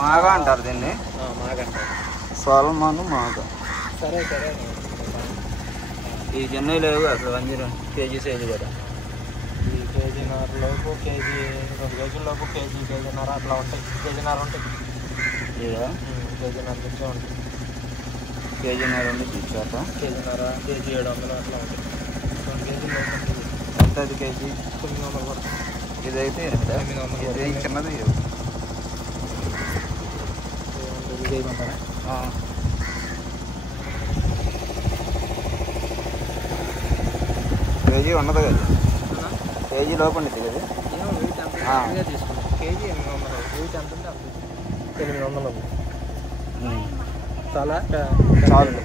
మాగా అంటారు దీన్ని. మాగా అంటారు. సాల్మన్ మాగా. సరే సరే. ఈ జొన్న లేవు అసలు 1 కేజీ సైజు కూడా. ఈ కేజీన్నర లోపు, కేజీ 2 కేజీలలోపు, కేజీన్నర అట్లా ఉంటాయి. కేజీన్నర ఉంటాయి. కేజీన్నర నుంచే ఉంటాయి. కేజీన్నర ఉంది తీసాక కేజీన్నర, కేజీ 700 అట్లా ఉంటాయి. 2 కేజీలు ఎంత? అది కేజీ 900 పడుతుంది. ఇదైతే 900. ఇది చిన్నది చేయమంటారా? కేజీ ఉండదు కదా, కేజీ లోపు ఉండదు కదా. తీసుకున్నాం కేజీ 800. వెయిట్ ఎంత ఉంటే 800. చాలా చాలు.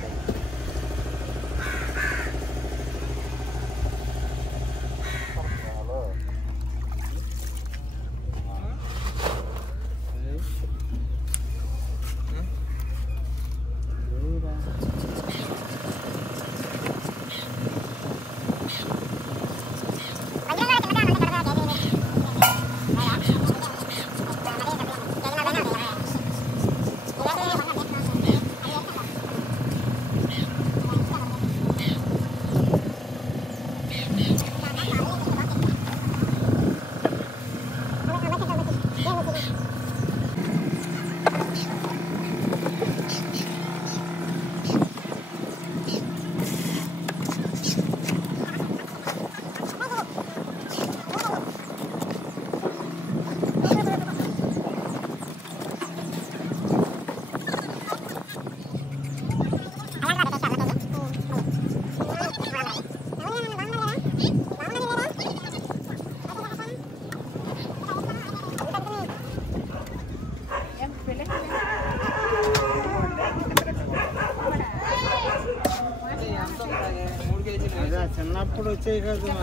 చిన్నప్పుడు వచ్చాయి కదా.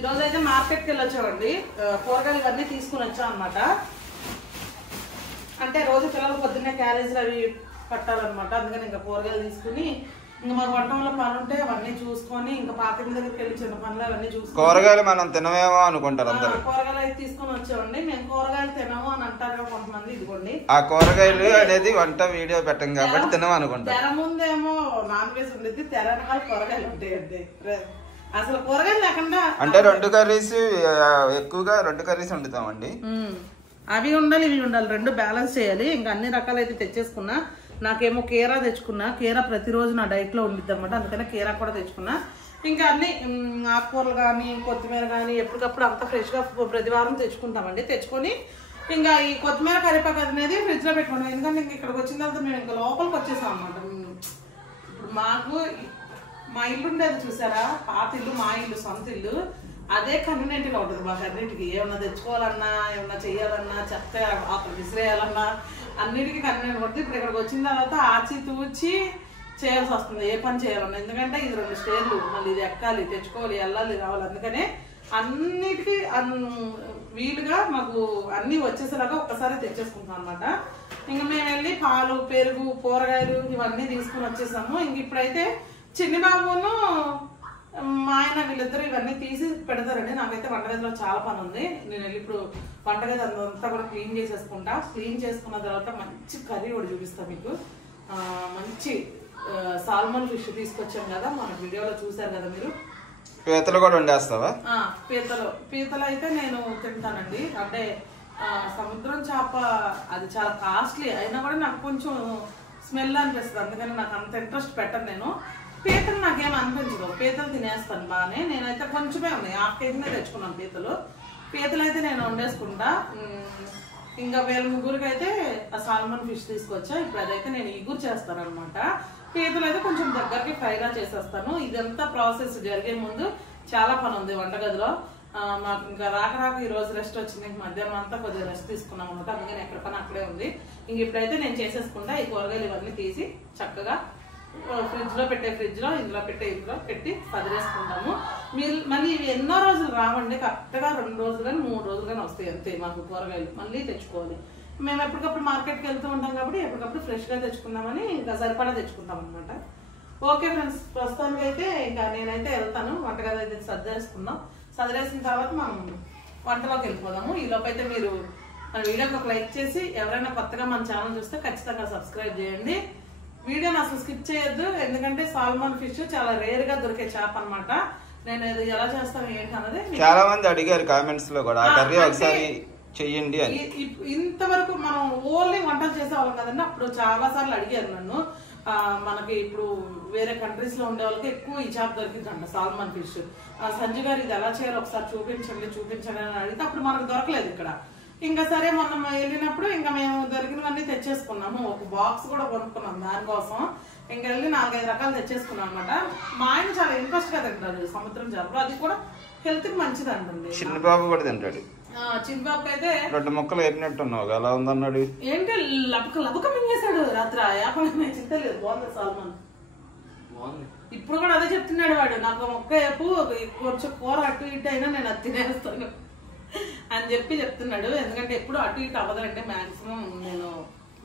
ఈరోజు అయితే మార్కెట్కి వెళ్ళొచ్చామండి. కూరగాయలు ఇవన్నీ తీసుకుని వచ్చాం అనమాట. అంటే రోజు పిల్లలు పొద్దున్నే క్యారేజీలు అవి పట్టాలన్నమాట. అందుకని ఇంకా కూరగాయలు తీసుకుని ఇంకా మాకు వంటంలో పని ఉంటే అవన్నీ చూసుకొని ఇంకా పాత దగ్గరికి వెళ్ళి చిన్న పనులు అవన్నీ చూసుకొని కూరగాయలు మనం తినమేమో అనుకుంటారు అందరు. కూరగాయలు అయితే తీసుకొని వచ్చామండి. మేము కూరగాయలు తినము అని అంటారు కొంతమంది. ఇదిగోండి ఆ కూరగాయలు అనేది వంట వీడియో పెట్టం కాబట్టి తినము అనుకుంటారు. తెర ముందేమో నాన్ వెజ్ ఉండేది, తెర వెనకాల కూరగాయలు ఉంటాయండి. అసలు కూరగాయలు లేకుండా అంటే 2 కర్రీస్ ఎక్కువగా 2 కర్రీస్ వండుతామండి. అవి ఉండాలి ఇవి ఉండాలి, 2 బ్యాలెన్స్ చేయాలి. ఇంకా అన్ని రకాలైతే తెచ్చేసుకున్నా. నాకేమో కీరా తెచ్చుకున్నా. కీరా ప్రతిరోజు నా డైట్ లో ఉండిద్ది అనమాట. అందుకనే కీరా కూడా తెచ్చుకున్నా. ఇంకా అన్ని ఆకుకూరలు కానీ కొత్తిమీర కానీ ఎప్పటికప్పుడు అంతా ఫ్రెష్ గా ప్రతి వారం తెచ్చుకుంటామండి. తెచ్చుకొని ఇంకా ఈ కొత్తిమీర కరివేపాకు అనేది ఫ్రిడ్జ్ లో పెట్టుకున్నాం. ఎందుకంటే ఇంక ఇక్కడికి వచ్చిన తర్వాత మేము ఇంకా లోపలికి వచ్చేసాం అనమాట. ఇప్పుడు మాకు మా ఇల్లు ఉండేది చూసారా, పాత ఇల్లు, మా ఇల్లు సొంత ఇల్లు. అదే కన్వీనియంట్ గా ఉంటుంది మాకు అన్నిటికీ. ఏమన్నా తెచ్చుకోవాలన్నా, ఏమన్నా చెయ్యాలన్నా, చెత్త అక్కడ విసిరేయాలన్నా అన్నిటికీ కన్వీనియంట్ ఉంటుంది. ఇప్పుడు ఇక్కడికి వచ్చిన తర్వాత ఆచి తూచి చేయాల్సి వస్తుంది ఏ పని చేయాలన్నా. ఎందుకంటే ఇది 2 స్టేర్లు, మళ్ళీ ఇది ఎక్కాలి, తెచ్చుకోవాలి, వెళ్ళాలి, రావాలి. అందుకనే అన్నిటికీ వీలుగా మాకు అన్ని వచ్చేసేలాగా ఒక్కసారి తెచ్చేసుకుంటాం అనమాట. ఇంక మేము వెళ్ళి పాలు, పెరుగు, కూరగాయలు ఇవన్నీ తీసుకుని వచ్చేసాము. ఇంక ఇప్పుడైతే చిన్ని బాబును మా ఆయన వీళ్ళిద్దరు ఇవన్నీ తీసి పెడతారండి. నాకైతే వంటగదిలో చాలా పని ఉంది. నేను వెళ్ళి ఇప్పుడు వంటగది అంతా కూడా క్లీన్ చేసేసుకుంటా. క్లీన్ చేసుకున్న తర్వాత మంచి కర్రీ కూడా చూపిస్తా మీకు. మంచి సాల్మన్ ఫిష్ తీసుకొచ్చాం కదా, మన వీడియోలో చూసారు కదా మీరు. పీతలు కూడా వండేస్తావా? పీతలు అయితే నేను తింటానండి. అంటే సముద్రం చేప అది చాలా కాస్ట్లీ అయినా కూడా నాకు కొంచెం స్మెల్ అనిపిస్తుంది. అందుకని నాకు అంత ఇంట్రెస్ట్ పెట్టను నేను. పీతలు నాకేం అనిపించదు, పీతలు తినేస్తాను బాగానే. నేనైతే కొంచెమే ఉన్నాయి, 1/2 కేజీనే తెచ్చుకున్నాను పీతలు. పీతలు అయితే నేను వండేసుకుంటా. ఇంకా వీళ్ళ ముగ్గురికి అయితే ఆ సాల్మన్ ఫిష్ తీసుకొచ్చా. ఇప్పుడు అదైతే నేను ఇగురు చేస్తాను అనమాట. పీతలు అయితే కొంచెం దగ్గరికి ఫ్రైలా చేసేస్తాను. ఇదంతా ప్రాసెస్ జరిగే ముందు చాలా పని ఉంది వంటగదిలో. మాకు ఇంకా రాక ఈ రోజు రెస్ట్ వచ్చింది. మధ్యాహ్నం అంతా కొద్దిగా రెస్ట్ తీసుకున్నాం అనమాట. అందుకని ఎక్కడ పని అక్కడే ఉంది. ఇంక ఇప్పుడైతే నేను చేసేసుకుంటా. ఈ కూరగాయలు ఇవన్నీ తీసి చక్కగా ఫ్రిడ్జ్ లో ఇందులో పెట్టి సదిరేసుకుంటాము. మీరు మళ్ళీ ఇవి ఎన్నో రోజులు రావండి, కరెక్ట్గా 2 రోజులు కానీ 3 రోజులు కానీ వస్తాయి అంతే మాకు కూరగాయలు. మళ్ళీ తెచ్చుకోవాలి. మేము ఎప్పటికప్పుడు మార్కెట్కి వెళ్తూ ఉంటాం కాబట్టి ఎప్పటికప్పుడు ఫ్రెష్గా తెచ్చుకుందామని ఇంకా సరిపడా తెచ్చుకుంటాం అనమాట. ఓకే ఫ్రెండ్స్, ప్రస్తుతానికి అయితే ఇంకా నేనైతే వెళ్తాను. వంటగది అయితే సదిరేసిన తర్వాత మనం వంటలోకి వెళ్ళిపోదాము. ఈ లోపు అయితే మీరు మన వీడియోకి ఒక లైక్ చేసి ఎవరైనా కొత్తగా మన ఛానల్ చూస్తే ఖచ్చితంగా సబ్స్క్రైబ్ చేయండి. వీడియోని అసలు స్కిప్ చేయొద్దు, ఎందుకంటే సాల్మన్ ఫిష్ చాలా రేర్ గా దొరికే చేప అనమాట. నేను ఇది ఎలా చేస్తాను ఏంటి అన్నది చాలా మంది అడిగారు కామెంట్స్ లో కూడా, కర్రీ ఒకసారి చెయ్యండి అని. ఇంతవరకు మనం ఓన్లీ వంటలు చేసేవాళ్ళం కదండి. అప్పుడు చాలా సార్లు అడిగారు నన్ను. మనకి ఇప్పుడు వేరే కంట్రీస్ లో ఉండే వాళ్ళకి ఎక్కువ ఈ చేప దొరికిందంట, సాల్మన్ ఫిష్. సంజయ్ గారు ఇది ఎలా చేయాలో ఒకసారి చూపించండి అని అడిగితే అప్పుడు మనకు దొరకలేదు ఇక్కడ. ఇంకా సరే మొన్న వెళ్ళినప్పుడు ఇంకా మేము దొరికినవన్నీ తెచ్చేసుకున్నాము. ఒక బాక్స్ కూడా కొనుక్కున్నాం దానికోసం. ఇంకా వెళ్ళి 4-5 రకాలు తెచ్చేసుకున్నాం అనమాట. మా ఆయన చాలా ఇంట్రెస్ట్ గా తింటాడు సముద్రం చేపలు, అది కూడా హెల్త్ కి మంచిది అంటుంది. చిన్న బాబు కూడా తింటాడు. చిన్న బాబు అయితే 2 ముక్కలు ఏరినట్టున్నావు, ఎలా ఉందన్నాడు. ఏంటి లబక మింగేశాడు రాత్రి. యాపంగా చింతలేదు, బాగుంది సాల్మన్. ఇప్పుడు కూడా అదే చెప్తున్నాడు వాడు, నాకు మొక్క వేపు కొంచెం కూర అటు ఇటు అయినా నేను అది తినేస్తాను అని చెప్తున్నాడు. ఎందుకంటే ఎప్పుడు అటు ఇటు అవ్వదంటే మాక్సిమం నేను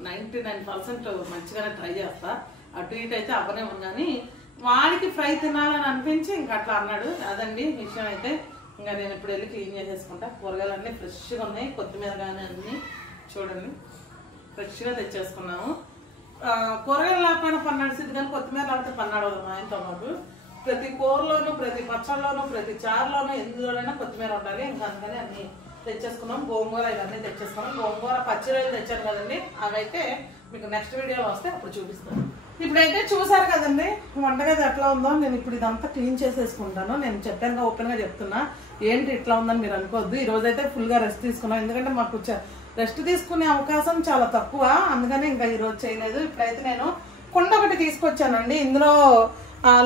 99% మంచిగానే ట్రై చేస్తా. అటు ఇటు అయితే అవ్వనేమో, కానీ వాడికి ఫ్రై తినాలని అనిపించి ఇంకా అట్లా అన్నాడు. అదండి విషయం. అయితే ఇంకా నేను ఇప్పుడు వెళ్ళి క్లీన్ చేసేసుకుంటా. కూరగాయలు అన్నీ ఫ్రెష్గా ఉన్నాయి, కొత్తిమీర కానీ అన్నీ చూడండి ఫ్రెష్గా తెచ్చేసుకున్నాము. కూరగాయలు లేకపోయినా పన్నాడు సిద్ధి, కానీ కొత్తిమీర లేకపోతే పన్నాడు మా ఆయనతో మాకు. ప్రతి కూరలోను, ప్రతి పచ్చళ్ళలోను, ప్రతి చారులోను ఎందులోనైనా కొత్తిమీర ఉండాలి. ఇంకా అందుకని అన్ని తెచ్చేసుకున్నాం. గోంగూర ఇవన్నీ తెచ్చేసుకున్నాం. గోంగూర పచ్చిరొయ్యలు తెచ్చాను కదండి, అవైతే మీకు నెక్స్ట్ వీడియోలో వస్తే అప్పుడు చూపిస్తాను. ఇప్పుడైతే చూసారు కదండి వంటగది ఎట్లా ఉందో. నేను ఇప్పుడు ఇదంతా క్లీన్ చేసేసుకుంటాను. నేను చెప్పాను ఓపెన్ గా చెప్తున్నా, ఏంటి ఇట్లా ఉందని మీరు అనుకోవద్దు. ఈ రోజైతే ఫుల్ గా రెస్ట్ తీసుకున్నాం, ఎందుకంటే మాకు రెస్ట్ తీసుకునే అవకాశం చాలా తక్కువ. అందుకని ఇంకా ఈ రోజు చేయలేదు. ఇప్పుడైతే నేను కుండ ఒకటి తీసుకొచ్చానండి. ఇందులో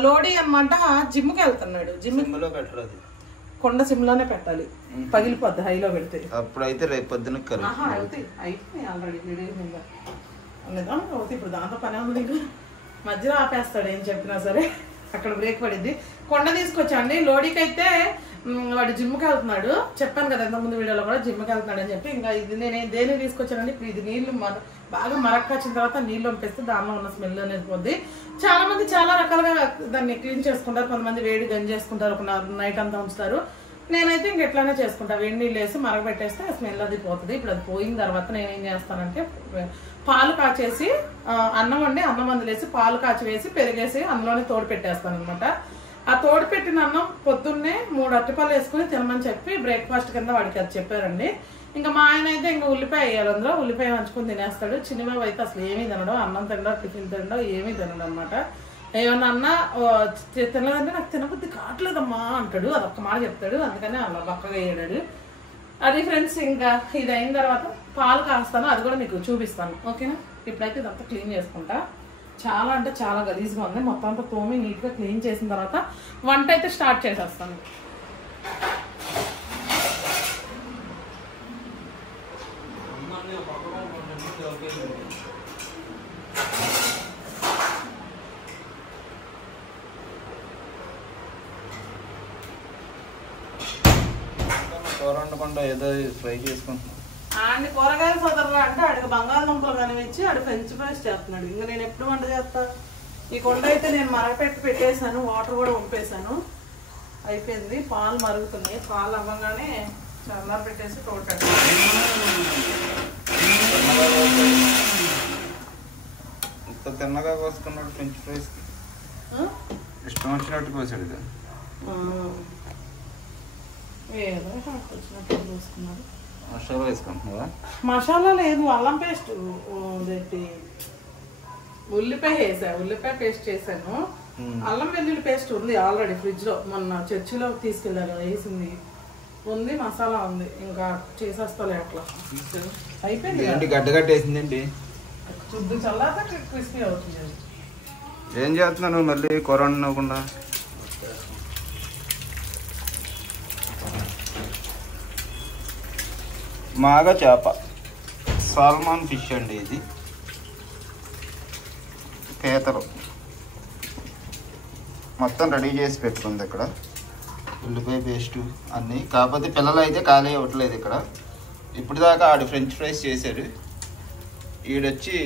లోడీ అన్నమాట జిమ్కి వెళ్తున్నాడు. జిమ్లో పెట్టాలి, కొండ సిమ్లోనే పెట్టాలి, పగిలిపోద్ది హైలో పెడితే. అప్పుడైతే రేపు పొద్దున అయిపోయి ఆల్రెడీ లేదా అవుతాయి. ఇప్పుడు దాంతో పని ఉంది, మధ్యలో ఆపేస్తాడు ఏం చెప్పినా సరే. అక్కడ బ్రేక్ పడింది. కొండ తీసుకొచ్చాండి. లోడీకి అయితే వాడు జిమ్కి వెళ్తున్నాడు, చెప్పాను కదా ఇంతకుముందు వీడియోలో కూడా జిమ్కి వెళ్తున్నాడు అని చెప్పి. ఇంకా ఇది నేను దేనికి తీసుకొచ్చానండి, ఇప్పుడు ఇది నీళ్లు బాగా మరక్కొచ్చిన తర్వాత నీళ్ళు పంపిస్తే దానిలో ఉన్న స్మెల్ అనేది పోద్ది. చాలా మంది చాలా రకాలుగా దాన్ని క్లీన్ చేసుకుంటారు. కొంతమంది వేడి గంజి చేసుకుంటారు, ఒక నైట్ అంతా ఉంచుతారు. నేనైతే ఇంక ఎట్లానే చేసుకుంటా, వేడి నీళ్ళు వేసి మరగబెట్టేస్తే స్మెల్ అది పోతుంది. ఇప్పుడు అది పోయిన తర్వాత నేను ఏం చేస్తానంటే పాలు కాచేసి అన్నం అందులేసి పాలు కాచి వేసి పెరిగేసి అందులోనే తోడు పెట్టేస్తాను అనమాట. ఆ తోడు పెట్టిన అన్నం పొద్దున్నే 3 అరటిపళ్ళు వేసుకుని తినమని చెప్పి బ్రేక్ఫాస్ట్ కింద వాడికి అది చెప్పారండి. ఇంకా మా ఆయన అయితే ఇంకా ఉల్లిపాయ వేయాలి, అందులో ఉల్లిపాయ వంచుకొని తినేస్తాడు. చిన్నబాబు అయితే అసలు ఏమీ తినడు, అన్నం తినడం టిఫిన్ తినడం ఏమీ తినడు అనమాట. ఏమన్నా అన్నా తినలేదంటే నాకు తినబుద్ధి కావట్లేదమ్మా అంటాడు, అదొక్క మాట చెప్తాడు. అందుకని అలా బక్కగా వేయడాడు. అది ఫ్రెండ్స్, ఇంకా ఇది అయిన తర్వాత పాలు కాస్తాను, అది కూడా మీకు చూపిస్తాను. ఓకేనా? ఇప్పుడైతే ఇదంతా క్లీన్ చేసుకుంటా. చాలా అంటే చాలా గలీజ్గా ఉంది. మొత్తం అంతా తోమి నీట్గా క్లీన్ చేసిన తర్వాత వంట అయితే స్టార్ట్ చేసేస్తాను. కూర వండకుండా ఏదో ఫ్రై చేసుకుంటున్నాను. ఆడిని కూరగాయలు సోదరుగా అంటే ఆడికి బంగాళదుంపలు కనిపించి ఆడు ఫ్రెంచ్ ఫ్రైస్ చేస్తున్నాడు. ఇంకా నేను ఎప్పుడు వంట చేస్తా. ఈ కొండ అయితే నేను పెట్టేశాను, వాటర్ కూడా వంపేశాను, అయిపోయింది. పాలు మరుగుతున్నాయి. పాలు అవ్వగానే చల్లారి పెట్టేసి తోటాడు. ఇంత తిన్నగా కోసుకున్నాడు ఫ్రెంచ్ ఫ్రైస్, ఇష్టం వచ్చినట్టు కోసాడు. ఏదో వచ్చినట్టు చూసుకున్నాడు. మసాలా వేసుకుంటున్నావా? మసాలా లేదు, అల్లం పేస్ట్, ఉల్లిపాయ వేసా, ఉల్లిపాయ పేస్ట్ చేశాను. అల్లం వెల్లుల్లి పేస్ట్ ఉంది ఆల్రెడీ ఫ్రిడ్జ్ లో, మొన్న చర్చిలో తీసుకెళ్ళాను, వేసింది ఉంది, మసాలా ఉంది. ఇంకా చేసేస్తాలే అట్లా. అయిపోయింది. గడ్డగట్టేసిందండి. చూద్దు చల్లాక క్రిస్పీ అవుతుంది. ఏం చేస్తున్నావు మళ్ళీ కూర వండకుండా? మాగ చేప, సాల్మాన్ ఫిష్ అండి ఇది. పీతలు మొత్తం రెడీ చేసి పెట్టుకుంది ఇక్కడ. ఉల్లిపాయ పేస్టు అన్నీ. కాకపోతే పిల్లలు అయితే ఖాళీ అవ్వట్లేదు ఇక్కడ. ఇప్పుడు దాకా ఆడు ఫ్రెంచ్ ఫ్రైస్ చేశాడు, ఈడొచ్చి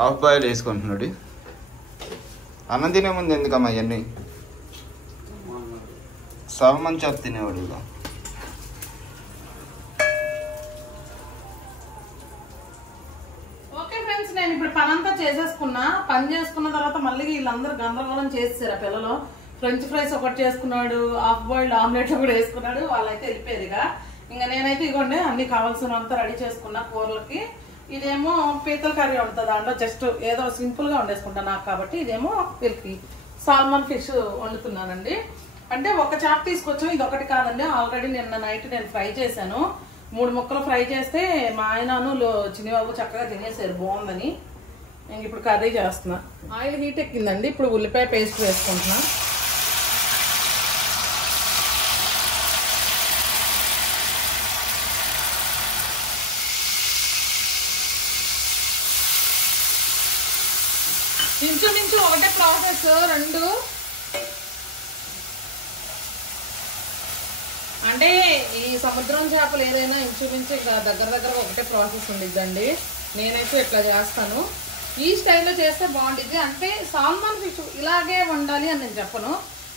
హాఫ్ బాయిల్ వేసుకుంటున్నాడు. అన్నం తినే ముందు ఎందుకమ్మా ఇవన్నీ? సాల్మన్ చేప తినేవాడు ఇక. నేను ఇప్పుడు పని అంతా చేసేసుకున్నా. పని చేసుకున్న తర్వాత మళ్ళీ వీళ్ళందరూ గందరగోళం చేసేసారు. ఆ పిల్లలు ఫ్రెంచ్ ఫ్రైస్ ఒకటి చేసుకున్నాడు, హాఫ్ బాయిల్డ్ ఆమ్లెట్ కూడా వేసుకున్నాడు. వాళ్ళైతే వెళ్ళిపోయారు ఇక. ఇంకా నేనైతే ఇగోండి అన్ని కావాల్సినంత రెడీ చేసుకున్నా కూరలకి. ఇదేమో పీతల కర్రీ ఉంటుంది, దాంట్లో జస్ట్ ఏదో సింపుల్ గా వండేసుకుంటా నాకు కాబట్టి. ఇదేమో వీళ్ళకి సాల్మన్ ఫిష్ వండుతున్నానండి. అంటే ఒక చేప తీసుకొచ్చాం, ఇది ఒకటి కాదండి. ఆల్రెడీ నిన్న నైట్ నేను ఫ్రై చేశాను. 3 ముక్కలు ఫ్రై చేస్తే మా ఆయనను చిన్నబాబు చక్కగా తినేసారు, బాగుందని. నేను ఇప్పుడు కర్రీ చేస్తున్నా. ఆయిల్ హీట్ ఎక్కిందండి. ఇప్పుడు ఉల్లిపాయ పేస్ట్ వేసుకుంటున్నా. ఇంచుమించు ఒకటే ప్రాసెస్ రెండు. అంటే ఈ సముద్రం చేపలు ఏదైనా ఇంచుమించు దగ్గర ఒకటే ప్రాసెస్ ఉండిద్దండి. నేనైతే ఇట్లా చేస్తాను. ఈ స్టైల్లో చేస్తే బాగుంటుంది. అంటే సాల్మన్ ఫిష్ ఇలాగే వండాలి అని నేను చెప్పను,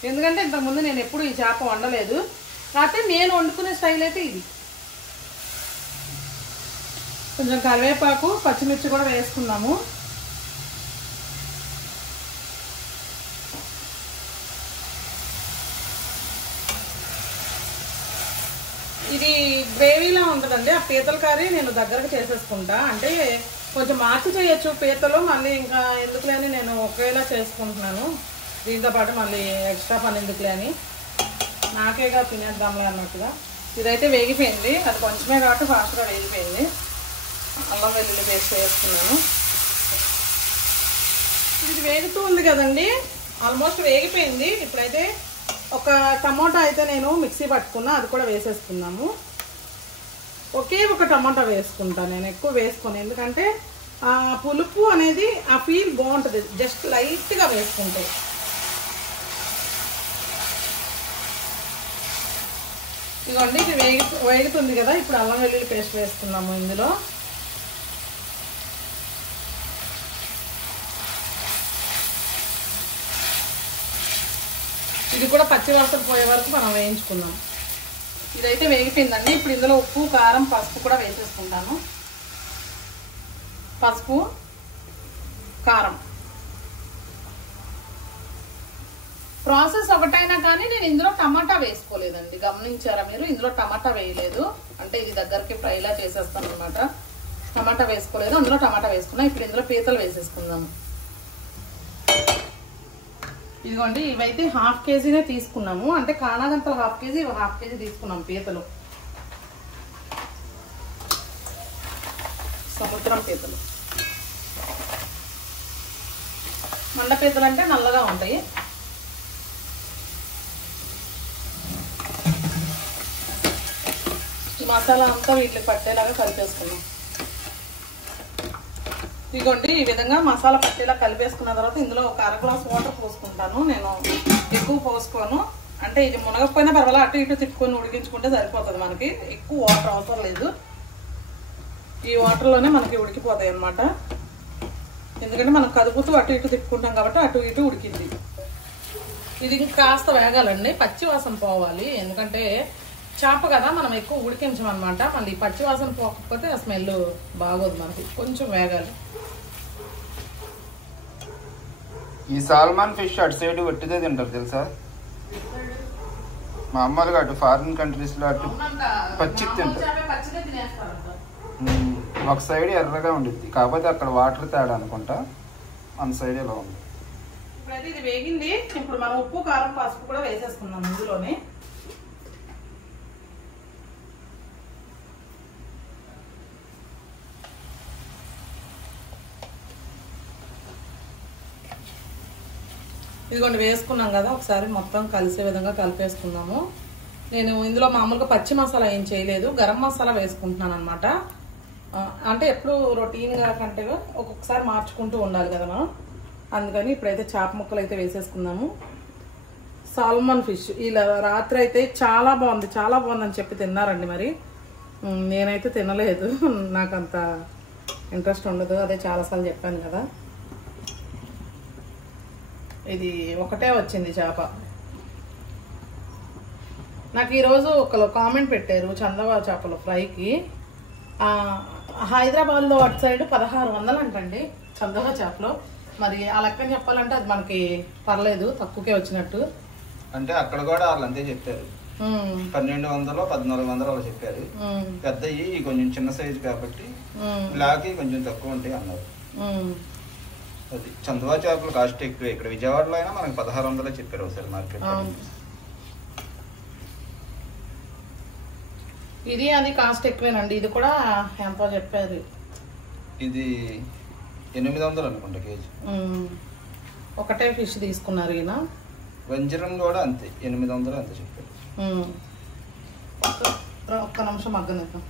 ఎందుకంటే ఇంతకుముందు నేను ఎప్పుడు ఈ చేప వండలేదు. కాకపోతే నేను వండుకునే స్టైల్ అయితే ఇది. కొంచెం కరివేపాకు, పచ్చిమిర్చి కూడా వేసుకున్నాము. ఇది గ్రేవీలా ఉంటుందండి. ఆ పీతల కర్రీ నేను దగ్గరకు చేసేసుకుంటా. అంటే కొంచెం మార్చి చేయొచ్చు పీతలు, మళ్ళీ ఇంకా ఎందుకులే అని నేను ఒకేలా చేసుకుంటున్నాను. దీంతో పాటు మళ్ళీ ఎక్స్ట్రా పని ఎందుకులే అని, నాకేగా తినేద్దాంలే అన్నట్టుగా. ఇదైతే వేగిపోయింది, అది కొంచెమే కాబట్టి ఫాస్ట్గా వేగిపోయింది. అల్లం వెల్లుల్లి పేస్ట్ వేసుకున్నాను. ఇది వేగుతూ ఉంది కదండి, ఆల్మోస్ట్ వేగిపోయింది. ఇప్పుడైతే ఒక టమాటా అయితే నేను మిక్సీ పట్టుకున్నా, అది కూడా వేసేసుకున్నాము. ఒకే ఒక టమాటా వేసుకుంటాను నేను, ఎక్కువ వేసుకుని, ఎందుకంటే ఆ పులుపు అనేది ఆ ఫీల్ బాగుంటుంది జస్ట్ లైట్గా వేసుకుంటే. ఇదిగోండి ఇది వేగుతుంది కదా. ఇప్పుడు అల్లం వెల్లుల్లి పేస్ట్ వేసుకున్నాము ఇందులో. ఇది కూడా పచ్చి వాసన పోయే వరకు మనం వేయించుకుందాం. ఇదైతే వేగిపోయిందండి. ఇప్పుడు ఇందులో ఉప్పు, కారం, పసుపు కూడా వేసేసుకుంటాను. పసుపు, కారం. ప్రాసెస్ ఒకటైనా కానీ నేను ఇందులో టమాటా వేసుకోలేదండి, గమనించారా మీరు? ఇందులో టమాటా వేయలేదు, అంటే ఇది దగ్గరికి ఫ్రైలా చేసేస్తాను అనమాట. టమాటా వేసుకోలేదు, అందులో టమాటా వేసుకున్నా. ఇప్పుడు ఇందులో పీతలు వేసేసుకుందాము. ఇదిగోండి ఇవైతే 1/2 కేజీనే తీసుకున్నాము. అంటే కానాగంతలు 1/2 కేజీ, 1/2 కేజీ తీసుకున్నాము పీతలు, సముద్రం పీతలు. మండ పీతలు అంటే నల్లగా ఉంటాయి. ఈ మసాలా అంతా వీటికి పట్టేలాగా కలిపేసుకున్నాం. ఇదిగోండి ఈ విధంగా మసాలా పట్టేలా కలిపేసుకున్న తర్వాత ఇందులో ఒక 1/2 గ్లాస్ వాటర్ పోసుకుంటాను. నేను ఎక్కువ పోసుకోను, అంటే ఇది మునగకపోయినా పర్వాలా, అటు ఇటు తిప్పుకొని ఉడికించుకుంటే సరిపోతుంది. మనకి ఎక్కువ వాటర్ అవసరం లేదు, ఈ వాటర్లోనే మనకి ఉడికిపోతాయి అన్నమాట. ఎందుకంటే మనం కదుపుతూ అటు ఇటు తిప్పుకుంటాం కాబట్టి అటు ఇటు ఉడికింది. ఇది కాస్త వేగాలండి, పచ్చి వాసన పోవాలి. ఎందుకంటే చేప కదా, మనం ఎక్కువ ఉడికించమన్నమాట. మళ్ళీ పచ్చి వాసన పోకపోతే ఆ స్మెల్ బాగోదు మనకి, కొంచెం వేగాలి. ఈ సాల్మాన్ ఫిష్ అటు సైడ్ వట్టిదే తింటారు తెలుసా? మా అమ్మలు అటు ఫారిన్ కంట్రీస్ లో అటు పచ్చి తింటారు. ఒక సైడ్ ఎర్రగా ఉండిద్ది, కాకపోతే అక్కడ వాటర్ తేడా అనుకుంటా, మన సైడ్ ఇలా ఉంది. ఇప్పుడైతే ఇది వేగింది. ఇప్పుడు మనం ఉప్పు, కారం, పసుపు కూడా వేసేసుకుందాం ఇందులోనే. ఇదిగోండి వేసుకున్నాం కదా, ఒకసారి మొత్తం కలిసే విధంగా కలిపేసుకుందాము. నేను ఇందులో మామూలుగా పచ్చి మసాలా ఏం చేయలేదు, గరం మసాలా వేసుకుంటున్నాను అనమాట. అంటే ఎప్పుడు రొటీన్గా కంటే ఒక్కొక్కసారి మార్చుకుంటూ ఉండాలి కదా మనం, అందుకని ఇప్పుడైతే చేప ముక్కలు అయితే వేసేసుకుందాము. సాల్మన్ ఫిష్ ఇలా రాత్రి అయితే చాలా బాగుందని చెప్పి తిన్నారండి. మరి నేనైతే తినలేదు, నాకు అంత ఇంట్రెస్ట్ ఉండదు, అదే చాలాసార్లు చెప్పాను కదా. ఇది ఒకటే వచ్చింది చేప. నాకు ఈరోజు ఒకరు కామెంట్ పెట్టారు చందవా చేపల ఫ్రైకి. హైదరాబాద్లో అటు సైడ్ 1600 అంటండి చందవా చేపలు. మరి ఆ లెక్కని చెప్పాలంటే అది మనకి పర్లేదు, తక్కువకే వచ్చినట్టు. అంటే అక్కడ కూడా వాళ్ళు అంతే చెప్పారు, 1200 1400 అలా చెప్పారు. పెద్దవి కొంచెం చిన్న సైజు కాబట్టి బ్లాక్ కొంచెం తక్కువ ఉంటాయి అన్నారు. అది చందవా చేపలు కాస్ట్ ఎక్కువ. ఇక్కడ విజయవాడలో అయినా మనకి 1600 చెప్పారు ఒకసారి మార్కెట్. ఇది అది కాస్ట్ ఎక్కువేనండి. ఇది కూడా ఎంతో చెప్పారు. ఇది 800 అనుకుంటా కేజీ. ఒకటే ఫిష్ తీసుకున్నారు ఈయన. వంజరం కూడా అంతే 800 అంతే చెప్పారు. ఒక్క నిమిషం మగ్గనిద్దాం.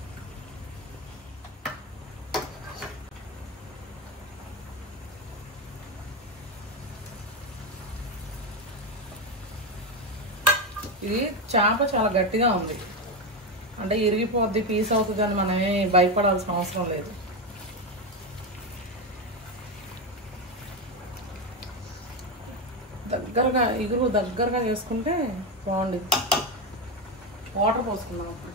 ఇది చేప చాలా గట్టిగా ఉంది, అంటే ఇరిగిపోద్ది, పీస్ అవుతుంది అని మనమే భయపడాల్సిన అవసరం లేదు. దగ్గరగా చేసుకుంటే బాగుండేది. వాటర్ పోసుకుందాం అప్పుడు.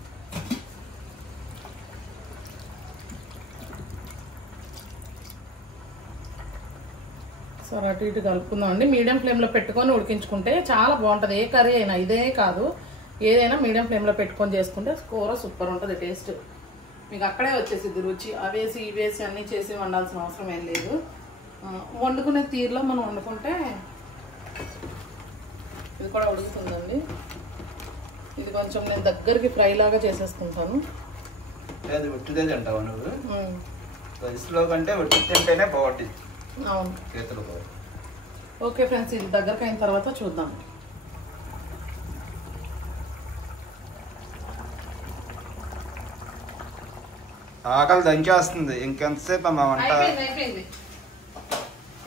సరే అటు ఇటు కలుపుకుందాం అండి. మీడియం ఫ్లేమ్లో పెట్టుకొని ఉడికించుకుంటే చాలా బాగుంటుంది. ఏ కర్రీ అయినా, ఇదే కాదు ఏదైనా మీడియం ఫ్లేమ్లో పెట్టుకొని చేసుకుంటే కూర సూపర్ ఉంటుంది టేస్ట్. మీకు అక్కడే వచ్చేసిద్ది రుచి. అవేసి ఇవేసి అన్నీ చేసి వండాల్సిన అవసరం ఏం లేదు. వండుకునే తీరులో మనం వండుకుంటే. ఇది కూడా ఉడుకుతుందండి. ఇది కొంచెం నేను దగ్గరికి ఫ్రై లాగా చేసేసుకుంటాను. అది ఒట్టిదేది అంటావు నువ్వు? రైస్లో కంటే ఒట్టి తింటేనే బాగుంటుంది. అవును, చేతులు. ఓకే ఫ్రెండ్స్, ఇది దగ్గరకు అయిన తర్వాత చూద్దాం. ఆకలి దంచేస్తుంది. ఇంకెంతసేపు అమ్మా వంట? అయిపోయింది.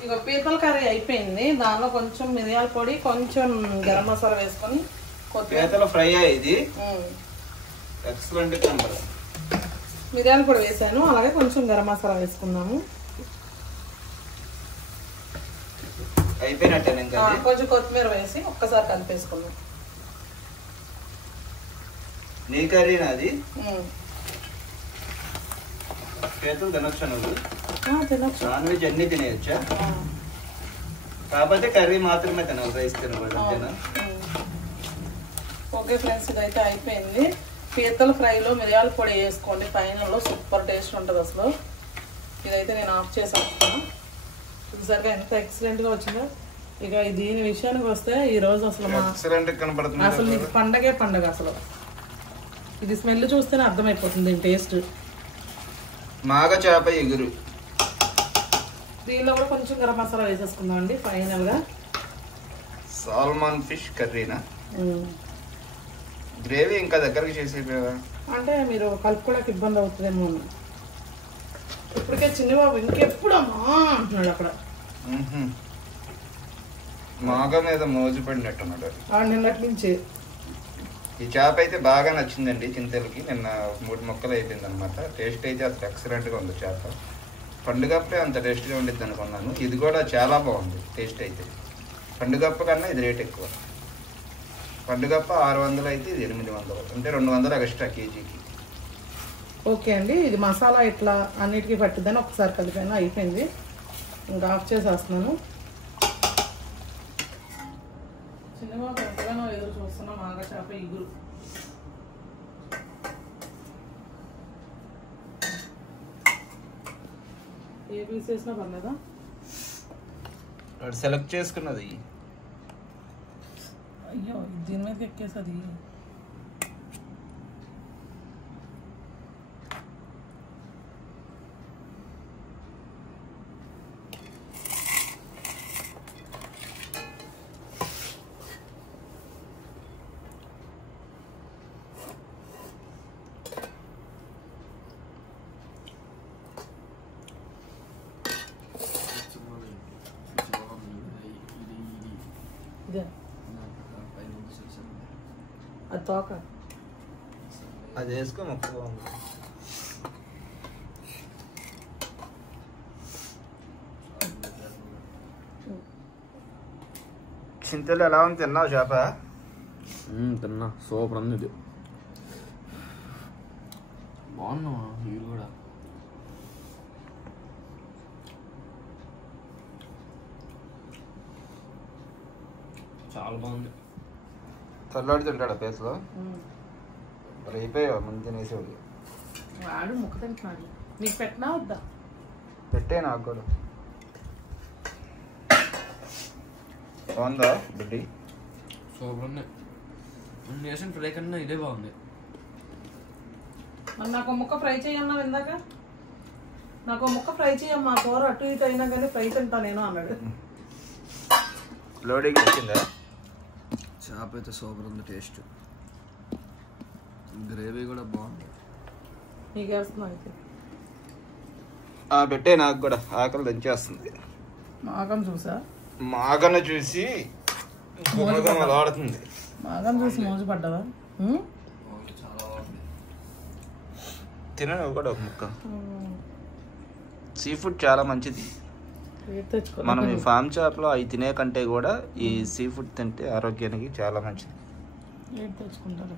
ఇక పీతల కర్రీ అయిపోయింది. దానిలో కొంచెం మిరియాల పొడి, కొంచెం గరం మసాలా వేసుకొని పీతల ఫ్రై ఇది ఎక్సలెంట్ కనబడ. మిరియాల పొడి వేసాను, అలాగే కొంచెం గరం మసాలా వేసుకున్నాము. అయిపోయినట్టే. కొంచెం కొత్తిమీర వేసి ఒక్కసారి కలిపేసుకున్నాం. నీ కర్రీ నాది. పీతలు తినొచ్చా నువ్వు? తినొచ్చు. నాన్ వెజ్ అన్ని తినేయచ్చా? కాకపోతే కర్రీ మాత్రమే తినాలి, రైస్ తినకూడదు అంతేనా? ఓకే ఫ్రెండ్స్, ఇదైతే అయిపోయింది. పీతల ఫ్రైలో మిరియాల పొడి వేసుకోండి, ఫైనల్లో సూపర్ టేస్ట్ ఉంటుంది అసలు. ఇదైతే నేను ఆఫ్ చేసాను. చూసారుగా ఎంత ఎక్సలెంట్గా వచ్చిందో. ఇక దీని విషయానికి వస్తే ఈరోజు అసలు అసలు ఇది పండగే పండగ అసలు. ఇది స్మెల్ చూస్తేనే అర్థమైపోతుంది దీని టేస్ట్. మాగ చేప ఎగురు. దీనిలో కూడా కొంచెం గరం మసాలా వేసేసుకుందాం అండి ఫైనల్గా. Salmon fish కర్రీనా? గ్రేవీ ఇంకా దగ్గరికి చేసేవా అంటే మీరు కలుపుకోవడానికి ఇబ్బంది అవుతుందేమో. ఇప్పటికే చిన్నబాబు ఇంకెప్పుడమ్మా అంటున్నాడు అక్కడ. మాగ మీద మోజు పడినట్టున్నాడు నిన్నటి నుంచి. ఈ చేప అయితే బాగా నచ్చిందండి చింతలకి. నిన్న 3 ముక్కలు అయిపోయింది అనమాట. టేస్ట్ అయితే అసలు ఎక్సలెంట్గా ఉంది చేప. పండుగప్పుడే అంత టేస్ట్గా ఉండిద్ది అనుకున్నాను. ఇది కూడా చాలా బాగుంది టేస్ట్ అయితే. పండుగప్ప కన్నా ఇది రేట్ ఎక్కువ. పండుగప్ప 600 అయితే ఇది 800, అంటే 200 ఎక్స్ట్రా కేజీకి. ఓకే అండి, ఇది మసాలా ఇట్లా అన్నిటికీ పట్టిద్దని ఒకసారి కలిపాను, అయిపోయింది. ఇంకా ఆఫ్ చేసేస్తున్నాను. చిన్నబాబు ఎంతగానో ఎదురు చూస్తున్నాం. మాగ చేప ఇగురు. ఏ పీస్ వేసినా పర్లేదా? సెలెక్ట్ చేసుకున్నది. అయ్యో, దీని మీద ఎక్కేసది. ఇదే అది తోక అది వేసుకో మొక్కగా ఉంది. చింతలు ఎలా ఉంది? తిన్నావు చేప? తిన్నా, సూపర్ ఉంది ఇది. బాగున్నా ఇవి కూడా. చాలా బాగుంది. తల్లాడి తింటాడు పేసులో రేపేవా ముందు తినేసేవాడు. వాడు ముక్క తింటున్నాడు. నీకు పెట్టినా వద్దా? పెట్టే నాకు కూడా. బాగుందా బిడ్డి? సూపర్ ఉంది. నేను చేసిన ఫ్రై కన్నా ఇదే బాగుంది. మరి నాకు ముక్క ఫ్రై చేయన్నావు ఇందాక. నాకు ముక్క ఫ్రై చేయమ్మా, కూర అటు ఇటు అయినా కానీ ఫ్రై తింటా నేను అన్నాడు. లోడింగ్ వచ్చిందా? చేప అయితే సూపర్ ఉంది. టేస్ట్ గ్రేవీ కూడా బాగుంది. నీకు వేస్తున్నా అయితే పెట్టే నాకు కూడా ఆకలి దంచేస్తుంది. మాగం చూసా? మాగన చూసి ఆడుతుంది. మాగం చూసి మోజు పడ్డావా? చాలా బాగుంది. తిన నువ్వు కూడా ఒక ముక్క. సీ ఫుడ్ చాలా మంచిది. మనం ఈ ఫామ్ చేపలో అవి తినే కంటే కూడా ఈ సీ ఫుడ్ తింటే ఆరోగ్యానికి చాలా మంచిది. తెచ్చుకుంటారు.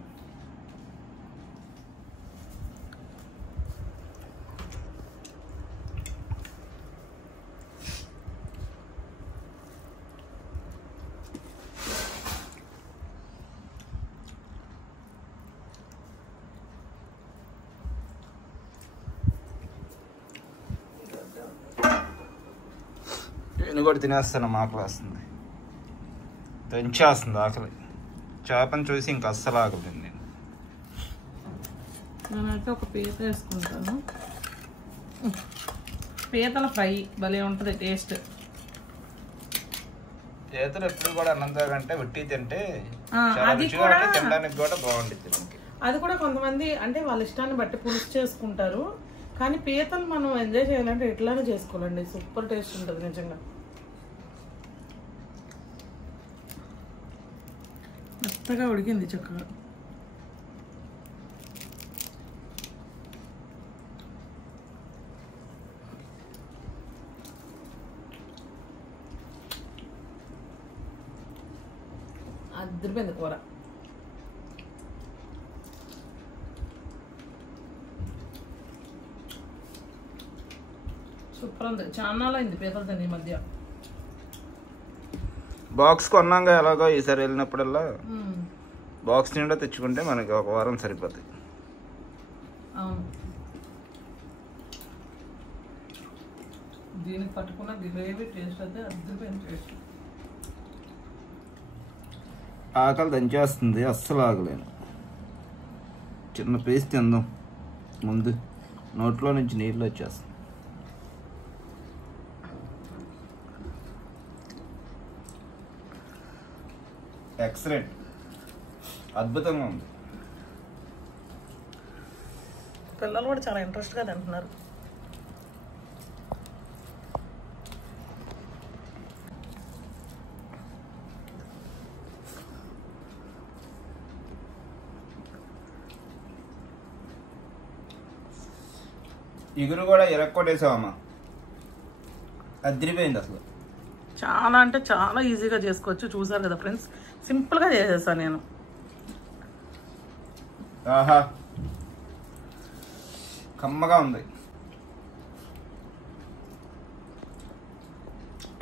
నేను కూడా తినేస్తాను. ఆకలి వస్తుంది, దంచేస్తుంది ఆకలి. చేపను చూసి ఇంకా అస్సలు ఆకలి నేను. నేనైతే ఒక పీత వేసుకుంటాను. పీతల ఫ్రై భలే ఉంటుంది టేస్ట్. పీతలు ఎప్పుడు కూడా అన్నంతో కంటే ఉట్టి తింటే అది కూడా తినడానికి కూడా బాగుంటుంది. అది కూడా కొంతమంది అంటే వాళ్ళ ఇష్టాన్ని బట్టి పులుసు చేసుకుంటారు. కానీ పీతలు మనం ఎంజాయ్ చేయాలంటే ఎట్లానే చేసుకోవాలండి. సూపర్ టేస్ట్ ఉంటుంది నిజంగా. మెత్తగా ఉడికింది చక్కగా. అదిరిపోయింది కూర. సూపర్ ఉంది. చాలా అయింది పీతలు తిని ఈ మధ్య. బాక్స్ కొన్నాక ఎలాగో ఈసారి వెళ్ళినప్పుడల్లా బాక్స్ నిండా తెచ్చుకుంటే మనకి ఒక వారం సరిపోతుంది. అవును, దీనికి పట్టుకున్న గ్రేవీ టేస్ట్ అయితే అద్భుతమైన టేస్ట్. ఆకలి దంచేస్తుంది, అస్సలు ఆగలేను. చిన్న పీస్ తిందాం. ముందు నోట్లో నుంచి నీళ్ళు వచ్చేస్తుంది. ఎక్సలెంట్, అద్భుతంగా ఉంది. పిల్లలు కూడా చాలా ఇంట్రెస్ట్గా తింటున్నారు. ఇగురు కూడా ఇరక్కొట్టేసావమ్మా, అదిరిపోయింది అసలు. చాలా అంటే చాలా ఈజీగా చేసుకోవచ్చు. చూసారు కదా ఫ్రెండ్స్, సింపుల్గా చేసేసాను నేను. ఆహా, కమ్మగా ఉంది,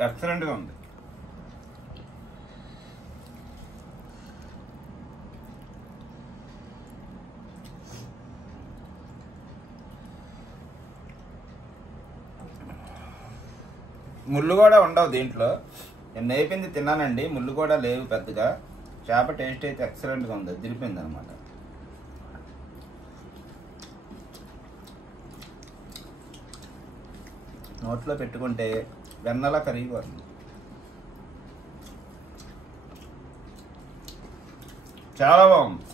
ఎక్సలెంట్గా ఉంది. ముళ్ళు కూడా ఉండవు దీంట్లో. నేను అయిపోయింది తిన్నానండి, ముళ్ళు కూడా లేవు పెద్దగా. చేప టేస్ట్ అయితే ఎక్సలెంట్గా ఉంది, దిలిపోయింది అనమాట. నోట్లో పెట్టుకుంటే వెన్నలా కరిగిపోతుంది. చాలా బాగుంది.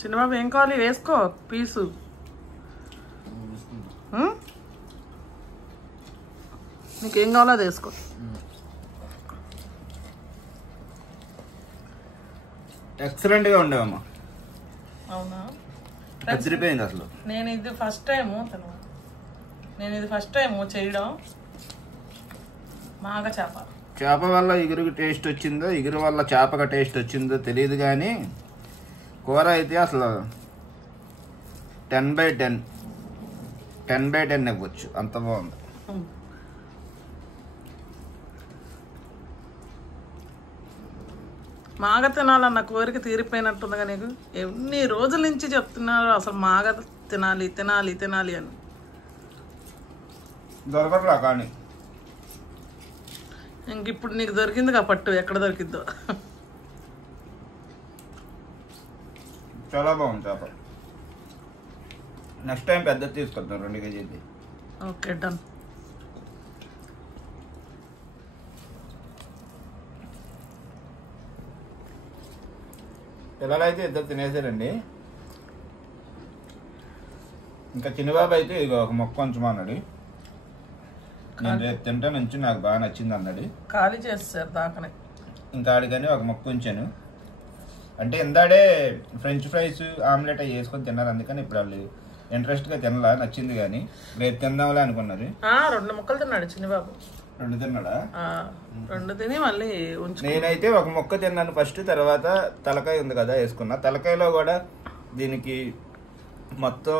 చిన్నబాబు ఏం కావాలి వేసుకో పీసు. నీకేం కావాలో అది వేసుకో. ఎక్సలెంట్గా ఉండేవమ్మా. అవునా? అదిరిపోయింది అసలు. నేను ఇది ఫస్ట్ టైము చేయడం. మాగ చేప వల్ల ఇగురుకి టేస్ట్ వచ్చిందో, ఇగురు వల్ల చేపగా టేస్ట్ వచ్చిందో తెలియదు, కానీ కూర అయితే అసలు 10/10 10/10 ఇవ్వచ్చు, అంత బాగుంది. మాగ తినాలన్న కోరిక తీరిపోయినట్టుందిగా నీకు. ఎన్ని రోజుల నుంచి చెప్తున్నారు అసలు మాగ తినాలి తినాలి తినాలి అని. దొరకట్లా కానీ ఇంక ఇప్పుడు నీకు దొరికిందిగా పట్టు, ఎక్కడ దొరికిద్దో. చాలా బాగుంది చేప. నెక్స్ట్ టైం పెద్దది తీసుకొద్దాం, 2 కేజీది. Okay, done. పిల్లలు అయితే ఇద్దరు తినేసారండి. ఇంకా చిన్నబాబు అయితే ఇక ఒక మొక్క ఉంచమన్నాడు. నేను రేపు తింటా నుంచి నాకు బాగా నచ్చింది అన్నాడు. ఖాళీ చేస్తారు దాకనే. ఇంకా ఆడికని ఒక మొక్క ఉంచాను. అంటే ఇందాడే ఫ్రెంచ్ ఫ్రైస్ ఆమ్లెట్ అవి వేసుకొని తిన్నారు, అందుకని ఇప్పుడు వాళ్ళు ఇంట్రెస్ట్గా తినలా, నచ్చింది కానీ రేపు తిందాంలే అనుకున్నారు. 2 ముక్కలు తిన్నాడు చిన్నబాబు. 2 తిన్నాడా? 2 తిని మళ్ళీ ఉంచు. నేనైతే ఒక మొక్క తిన్నాను ఫస్ట్, తర్వాత తలకాయ ఉంది కదా వేసుకున్నా. తలకాయలో కూడా దీనికి మొత్తం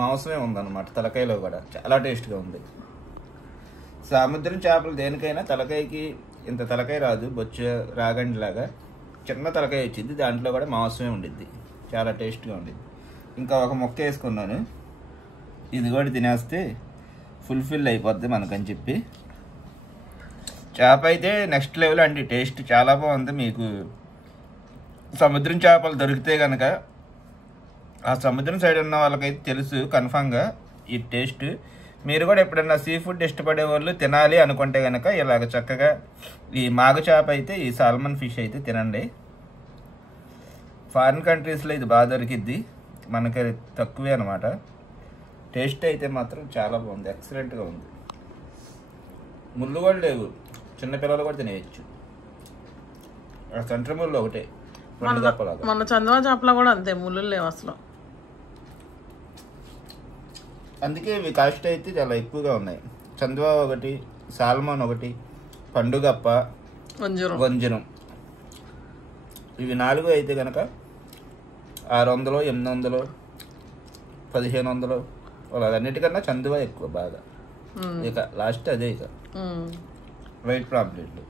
మాంసమే ఉందన్నమాట. తలకాయలో కూడా చాలా టేస్ట్గా ఉంది. సముద్రం చేపలు దేనికైనా తలకాయకి ఇంత తలకాయ రాదు, బొచ్చ రాగండి లాగా చిన్న తలకాయ వచ్చింది, దాంట్లో కూడా మాంసమే ఉండిద్ది, చాలా టేస్ట్గా ఉండిద్ది. ఇంకా ఒక మొక్క వేసుకున్నాను, ఇది కూడా తినేస్తే ఫుల్ఫిల్ అయిపోద్ది మనకని చెప్పి. చేప అయితే నెక్స్ట్ లెవెల్ అండి, టేస్ట్ చాలా బాగుంది. మీకు సముద్రం చేపలు దొరికితే కనుక ఆ సముద్రం సైడ్ ఉన్న వాళ్ళకైతే తెలుసు కన్ఫామ్గా ఈ టేస్ట్. మీరు కూడా ఎప్పుడన్నా సీ ఫుడ్ ఇష్టపడే వాళ్ళు తినాలి అనుకుంటే కనుక ఇలాగ చక్కగా ఈ మాగ చేప అయితే, ఈ సాల్మన్ ఫిష్ అయితే తినండి. ఫారిన్ కంట్రీస్లో ఇది బాగా దొరికిద్ది, మనకి తక్కువే అనమాట. టేస్ట్ అయితే మాత్రం చాలా బాగుంది, ఎక్సలెంట్గా ఉంది. ముళ్ళు కూడా లేవు, చిన్నపిల్లలు కూడా తినేయచ్చు. సెంటర్ ముళ్ళు ఒకటే, మన చందవా చేపలో కూడా అంతే, ముళ్ళు లేవు అసలు. అందుకే ఇవి కాస్ట్ అయితే చాలా ఎక్కువగా ఉన్నాయి. చందవా ఒకటి, సాల్మన్ ఒకటి, పండుగప్ప, వంజరం, ఇవి 4 అయితే కనుక 600, 800, 1500 అన్నిటికన్నా చందవా ఎక్కువ బాగా. ఇక లాస్ట్ అదే, ఇక వైట్ పాంప్లెట్లు.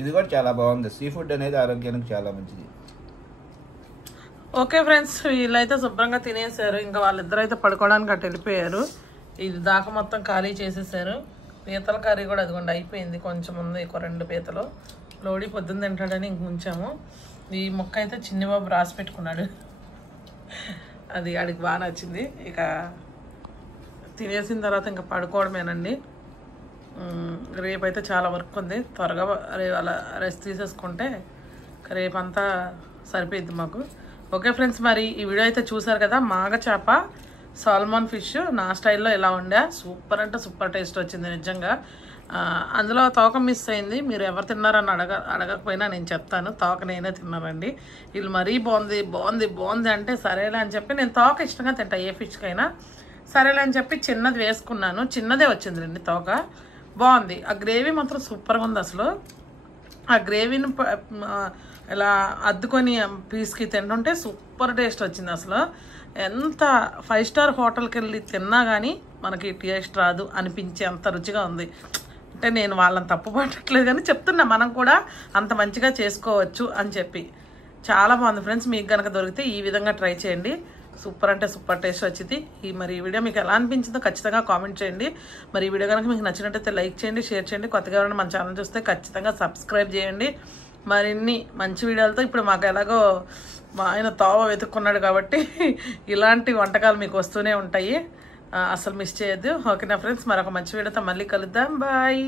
ఇది కూడా చాలా బాగుంది. సీ ఫుడ్ అనేది ఆరోగ్యానికి చాలా మంచిది. ఓకే ఫ్రెండ్స్, వీళ్ళైతే శుభ్రంగా తినేసారు. ఇంకా వాళ్ళిద్దరు అయితే పడుకోవడానికి అటు వెళ్ళిపోయారు. ఇది దాకా మొత్తం ఖాళీ చేసేసారు. పీతల కర్రీ కూడా అదిగోండి అయిపోయింది, కొంచెం ఉంది, 2 పీతలు. లోడి పొద్దున్న తింటాడని ఇంక ఉంచాము. ఈ మొక్క అయితే చిన్నబాబు రాసి పెట్టుకున్నాడు, అది ఆడికి బాగా నచ్చింది. ఇక తినేసిన తర్వాత ఇంకా పడుకోవడమేనండి. రేపైతే చాలా వర్క్ ఉంది, త్వరగా అలా రెస్ట్ తీసేసుకుంటే రేపంతా సరిపోయిద్ది మాకు. ఓకే ఫ్రెండ్స్, మరి ఈ వీడియో అయితే చూసారు కదా. మాగ చేప సాల్మన్ ఫిష్ నా స్టైల్లో ఎలా ఉండే, సూపర్ అంటే సూపర్ టేస్ట్ వచ్చింది నిజంగా. అందులో తోక మిస్ అయింది, మీరు ఎవరు తిన్నారని అడగకపోయినా నేను చెప్తాను, తోక నేనే తిన్నానండి. వీళ్ళు మరీ బాగుంది అంటే సరేలే అని చెప్పి, నేను తోక ఇష్టంగా తింటా ఏ ఫిష్కైనా, సరేలే అని చెప్పి చిన్నది వేసుకున్నాను. చిన్నదే వచ్చింది రండి తోక, బాగుంది. ఆ గ్రేవీ మాత్రం సూపర్గా ఉంది అసలు. ఆ గ్రేవీని ఇలా అద్దుకొని పీస్కి తింటుంటే సూపర్ టేస్ట్ వచ్చింది అసలు. ఎంత 5 స్టార్ హోటల్కి వెళ్ళి తిన్నా కానీ మనకి టేస్ట్ రాదు అనిపించే అంత రుచిగా ఉంది. అంటే నేను వాళ్ళని తప్పు పట్టట్లేదు కానీ చెప్తున్నా, మనం కూడా అంత మంచిగా చేసుకోవచ్చు అని చెప్పి. చాలా బాగుంది ఫ్రెండ్స్. మీకు కనుక దొరికితే ఈ విధంగా ట్రై చేయండి, సూపర్ అంటే సూపర్ టేస్ట్ వచ్చింది. మరి ఈ వీడియో మీకు ఎలా అనిపించిందో ఖచ్చితంగా కామెంట్ చేయండి. మరి ఈ వీడియో కనుక మీకు నచ్చినట్టయితే లైక్ చేయండి, షేర్ చేయండి. కొత్తగా ఎవరైనా మన ఛానల్ చూస్తే ఖచ్చితంగా సబ్స్క్రైబ్ చేయండి. మరిన్ని మంచి వీడియోలతో, ఇప్పుడు మాకు ఎలాగో మా ఆయన తోవ వెతుక్కున్నాడు కాబట్టి ఇలాంటి వంటకాలు మీకు వస్తూనే ఉంటాయి, అసలు మిస్ చేయొద్దు. ఓకేనా ఫ్రెండ్స్, మరొక మంచి వీడియోతో మళ్ళీ కలుద్దాం. బాయ్.